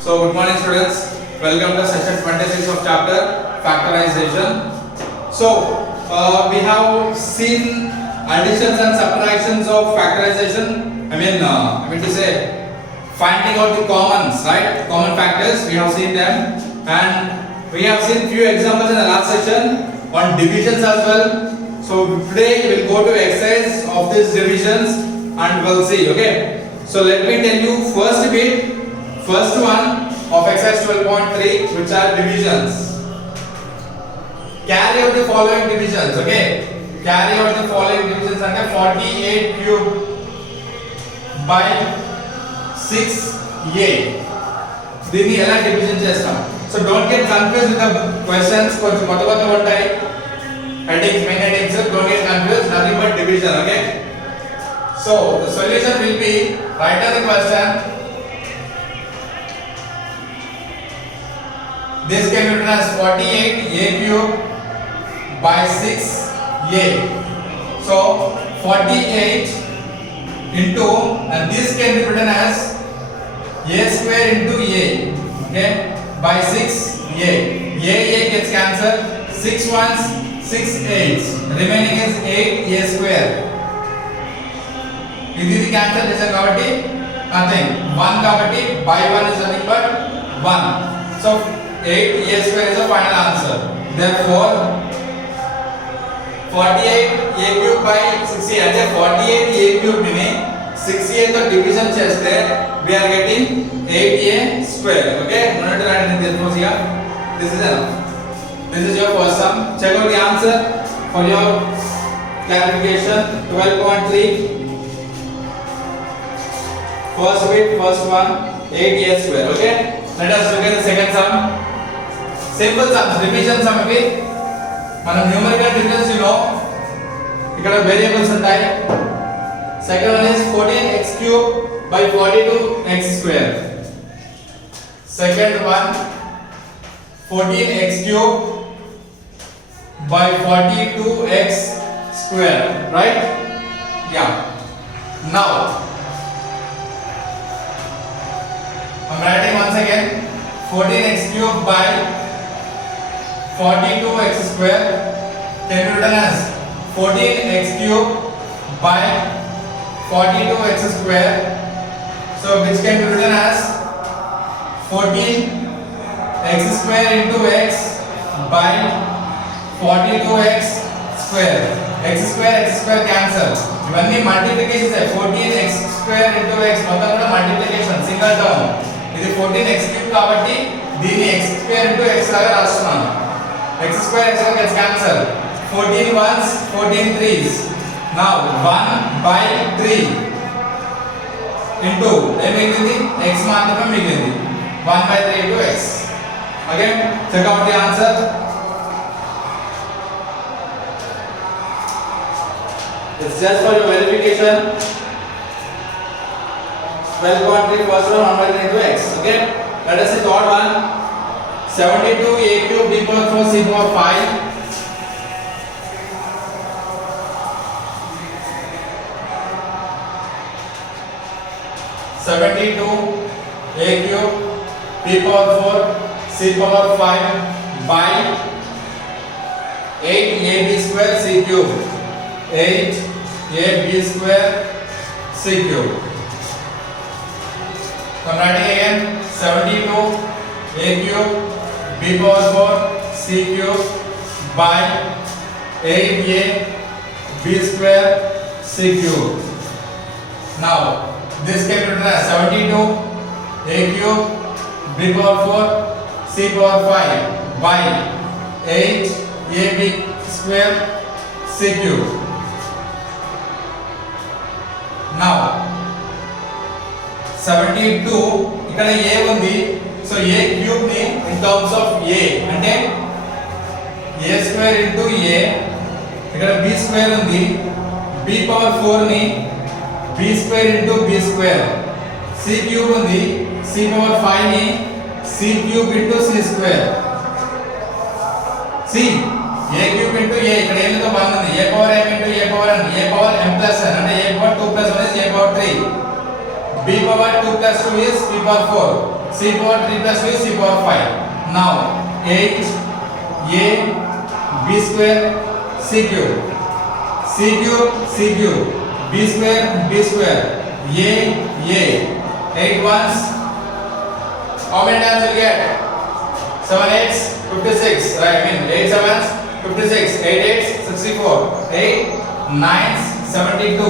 So good morning students, welcome to session 26 of chapter factorization. So we have seen additions and subtractions of factorization. I mean to say finding out the commons, right? Common factors, we have seen them, and we have seen few examples in the last session on divisions as well. So today we will go to exercise of these divisions and we'll see. Okay, so let me tell you first one of exercise 12.3, which are divisions. Carry out the following divisions. Okay, carry out the following divisions under 48 cube by 6a. దీన్ని ఎలా division చేస్తాం? So don't get confused with the questions. కొంచెం కొత్త ఉంటాయి, headings, main headings. Don't get confused. Nothing but division. Okay. So the solution will be, write down the question. This can be written as 48a cube by 6a. So 48 into, and this can be written as a square into a, okay, by 6a. A gets cancelled. 6 ones, 6 8s. Remaining is 8a square. If this cancel చేసాం కాబట్టి nothing. 1 కాబట్టి by 1 is nothing but 1. So 8a square is the final answer. Therefore 48a cube by 6a అంటే 48a cube ని 6a తో division చేస్తే we are getting 8a square. Okay, note that in this was here. This is enough. This is your first sum. Check out the answer for your clarification. 12.3. First bit, first one, 8a square. Okay, let us look at the second sum. Simple sums, division sum ఇవి. మనం numerical divisions ఇక్కడ variables ఉంటాయి. Second one is 14x cube by 42x square. Second one, 14x cube by 42x square, right? Yeah. Now I'm writing once again 14x cube by 42x square can be written as 14x cube by 42x square. So which can be written as 14x square into x by 42x square. X square cancel. ఇవన్నీ multiplications. 14x square into x మొత్తం కూడా multiplication, single term. ఇది 14x cube కాబట్టి దీన్ని x square into x లాగా రాస్తున్నాను. x square gets cancelled. 14 ones, 14 threes. Now 1 by 3 into ఏమైంది? x మాత్రమే మిగిలింది. 1 by 3 into x. Again, check out the answer. It's just for your verification. 12.3 first one, 1 by 3 into x. Okay, let us see third one. 72a cube b power 4 c power 5. 72a cube b power 4 c power 5 by 8ab square c cube. 8ab square c cube. I'm writing again 72a cube b power 4 c cube by 8ab square c cube. Now this can be written as 72a cube b power 4 c power 5 by 8ab square c cube. Now 72 ఇక్కడ a ఉంది. So a cube ని in terms of a అంటే a square into a. ఇక్కడ b square ఉంది. b power 4 ని b square into b square. c cube ఉంది. c power 5 ని c cube into c square. c a cube into a ఇక్కడ ఏమితో బాగుంది? a power m into a power n. a power m plus n అంటే a power 2 plus 1 is a power 3. b power 2 plus 2 is b power 4. c power 3 plus 2 is c power 5. Now 8 a b square c cube, c cube c cube, b square a 8 ones. How many times you get? 7 8s 56, right? I mean 8 7s 56, 8 8s 64, 8 9s 72.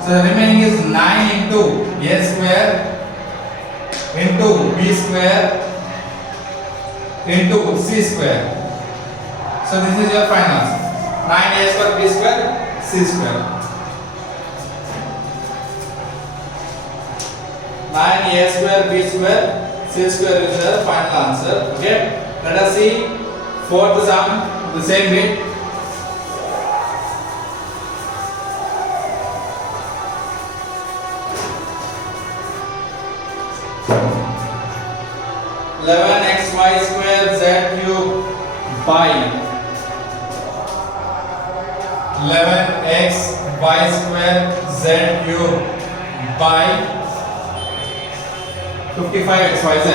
So the remaining is 9 into a square into b square into c square. So this is your final answer. 9a square b square c square. 9a square b square c square is the final answer. Okay. Let us see fourth sum, the same bit. Eleven xy square z cube by 11x y square z cube by 55 xyz.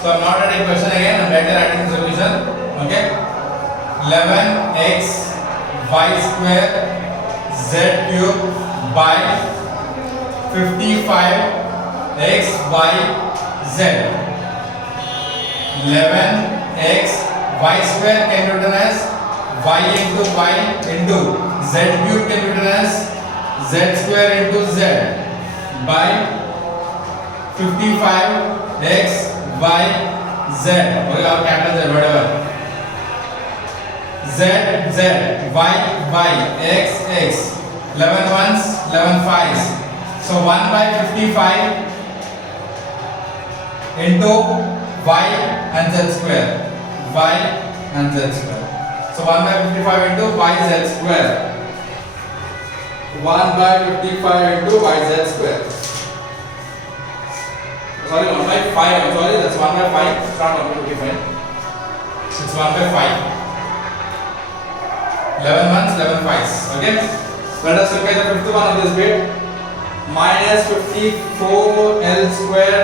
So I'm not writing question again, I'm directly writing the solution. Okay. 11x y square z cube by 55 x y z. 11x y square can be written as y into y into z cube can be written as z square into z by 55 x y z, or capital Z, whatever. Z y x x. 11 ones 11 5s. So 1 by 55 into y and z square, y and z square. So 1 by 55 into y z square, 1 by 55 into y z square. Sorry, 1 by 5. I'm sorry, that's 1 by 5. It's not 1 by 55. It's 1 by 5. 11 ones 11 5s. Okay. Let us look at the fifth one of this bit. Minus 54l square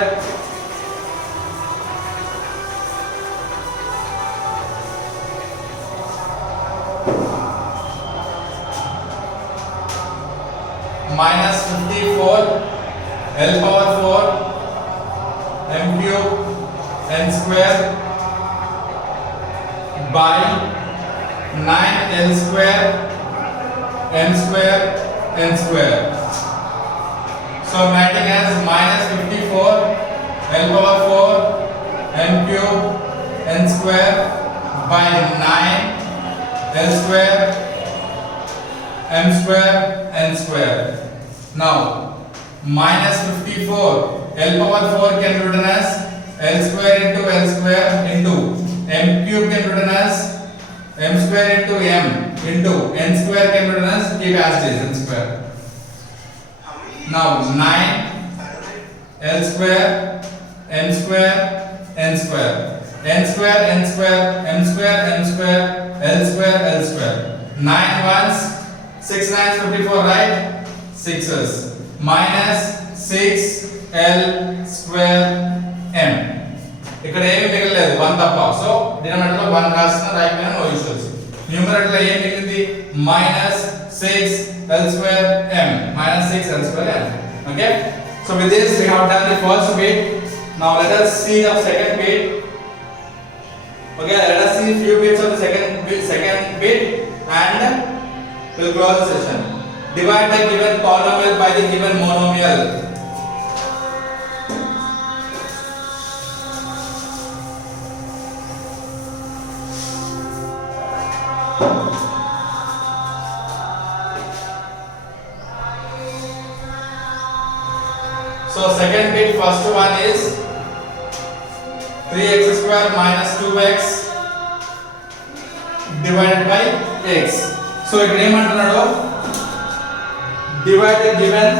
minus 54 l power 4 m cube n square by 9l square m square n square. So I'm writing as minus 54 l power 4 m cube n square by 9 l square m square n square. Now minus 54 l power 4 can be written as l square into l square into m cube can be written as m square into m into n square can be written as keep as it is n square. Now 9 l square m square n square n square n square m square n square l square l square. 9 ones 6 9s 54, right? 6s minus 6l square m. ఇక్కడ ఏమీ మిగలలేదు 1 తప్ప. So denominator లో 1 రాసిన right మైనా no issues. Numerator లో ఏం మిగిలింది? minus 6l square m, minus 6l square m. Okay, so with this we have done the first bit. Now let us see the second bit. Okay, let us see few bits of the second bit and we'll close the session. Divide the given polynomial by the given monomial. So second bit, first one is 3x square minus 2x divided by x. So ఇక్కడ ఏమంటున్నాడు? Divide the given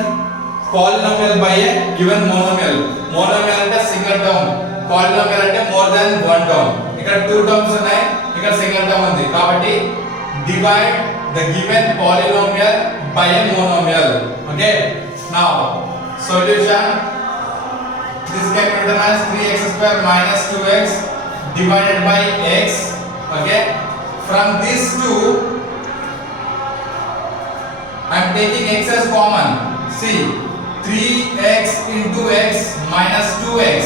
polynomial by a given monomial. Monomial అంటే single term, polynomial అంటే more than one term. ఇక్కడ two terms ఉన్నాయి, ఇక్కడ single term ఉంది. కాబట్టి divide the given polynomial by a monomial. Okay, now solution. This can be written as 3x square minus 2x divided by x. Okay, from these two I am taking x as common. See, 3x into x minus 2x,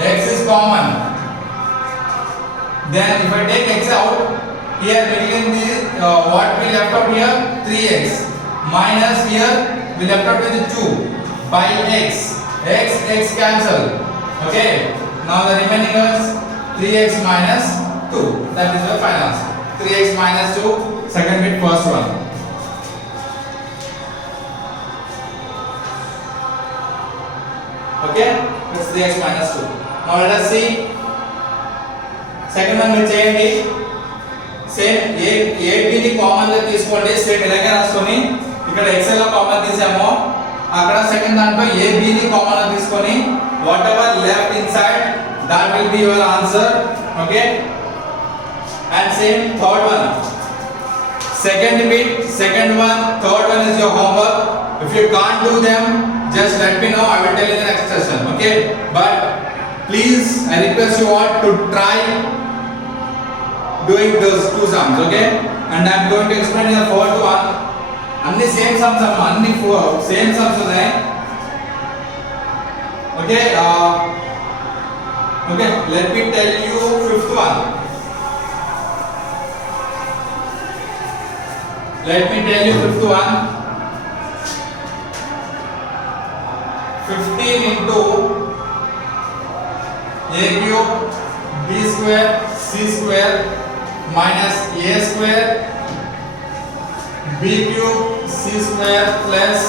x is common. Then if I take x out, here between the what we left out here, 3x minus here we left out with the 2 by x, x cancel. Okay, now the remaining is 3x minus 2. That is the final answer. 3x minus 2, second bit, first one. Okay, it's 3x minus 2. Now let us see second one with చేయండి. Same a b ని common గా తీసుకోండి. Same ఇలాగే రాసుకొని ఇక్కడ x లో common తీసామో అక్కడ second దాంట్లో a b ని కామన్ గా తీసుకొని what ever left inside that will be your answer. Okay, and same third one, second bit, second one, third one is your homework. If you can't do them, just let me know. I will tell you the next session. Okay, but please I request you all to try doing those two sums. Okay, and I am going to explain the fourth one. Anni same sums amma, anni four same sums unnai. Okay, okay, let me tell you fifth one. Let me tell you fifth one. 15 into a cube b square c square minus a square b cube c square plus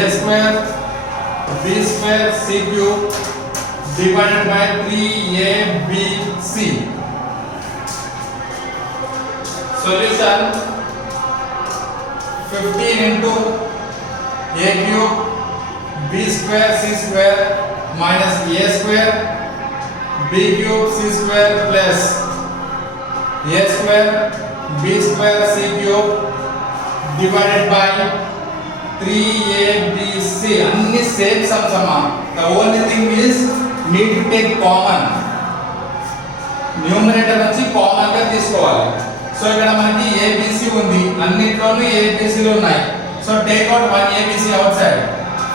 a square b square c cube divided by 3abc. Solution: 15 into a cube b square c square minus a square b cube c square plus a square b square c cube divided by 3abc. Anni same sums amma. The only thing is need to take common. Numerator నుంచి common గా తీసుకోవాలి. So ఇక్కడ మనకి abc ఉంది, అన్నిట్లోనూ abc లు ఉన్నాయి. So take out one abc out side.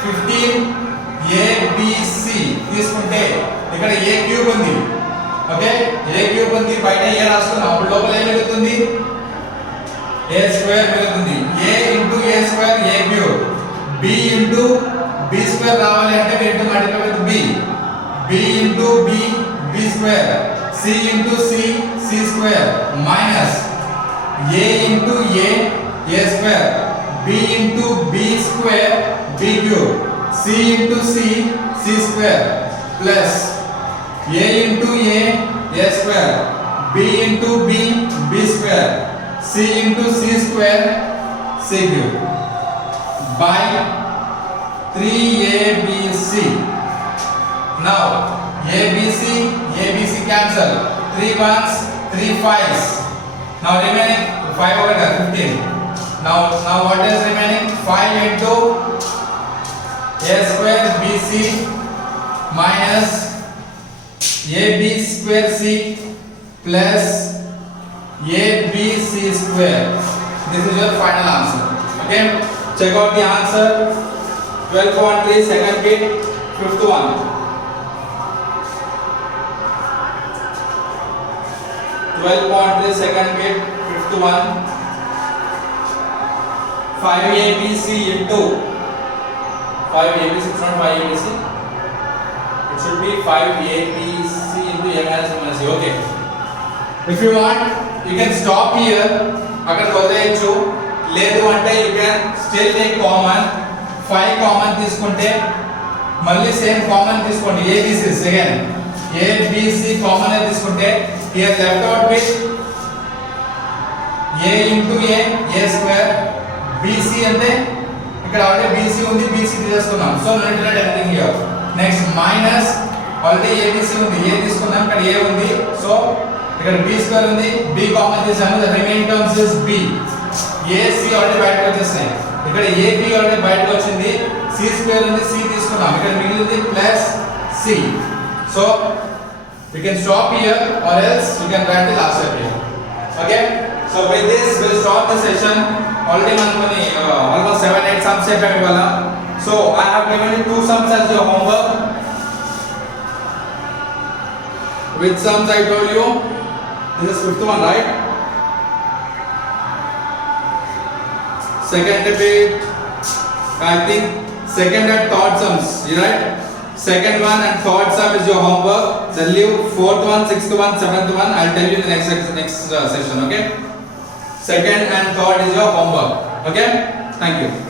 15 abc తీసుకుంటే ఇక్కడ a క్యూబ్ ఉంది. ఓకే, a క్యూబ్ ఉంది, బయట a రాసుకున్నాం. అప్పుడు లోపల ఏం మిగులుతుంది? a స్క్వేర్ మిగులుతుంది. a into a square a cube, b into b square రావాలి అంటే we have to multiply with b, b into b b square, c into c c square minus a into a square, b into b square b cube, c into c c square plus a into a square, b into b b square, c into c square c cube by 3abc. Now abc cancel, 3 ones 3 5s. Now remaining 5 over 15. Now what is remaining? 5 into a square bc minus ab square c plus abc square. This is your final answer. Okay, check out the answer. 12.3 second bit, fifth one. 12.3 second bit, fifth one. 5abc into 5abc, it's not 5abc, it should be 5abc into a minus b minus c. Okay, if you want you can stop here, అక్కడికి వదిలేయచ్చు. లేదు అంటే you can still take common. 5 common తీసుకుంటే మళ్ళీ same common తీసుకోండి. abc again abc common తీసుకుంటే here left out with a into a square, bc అంటే ఇక్కడ already bc ఉంది, bc తీసుకున్నాం. So note everything here. Next minus already abc ఉంది, a తీసుకున్నాం, ఇక్కడ a ఉంది. సో ఇక్కడ b స్క్వేర్ ఉంది, b కామన్ తీసాము, the remaining terms is b. a c already బయటకు వచ్చేసాయి. ఇక్కడ a b ఆల్రెడీ బయటకు వచ్చింది, c స్క్వేర్ ఉంది, c తీసుకున్నాం, ఇక్కడ మిగిలింది plus c. So we can stop here or else you can write the last step here. Okay, so with this we'll stop the session. Already manukoni almost 7-8 sums అయిపోయాయి ఇవాళ. So I have given you 2 sums as your homework. Which sums I told you? This is 5th one, right? Second bit, I think second and third sums, right? Second one and third sum is your homework. Then leave 4th one, 6th one, 7th one. I'll tell you in the next session. Okay? Second and third is your homework. Okay? Thank you.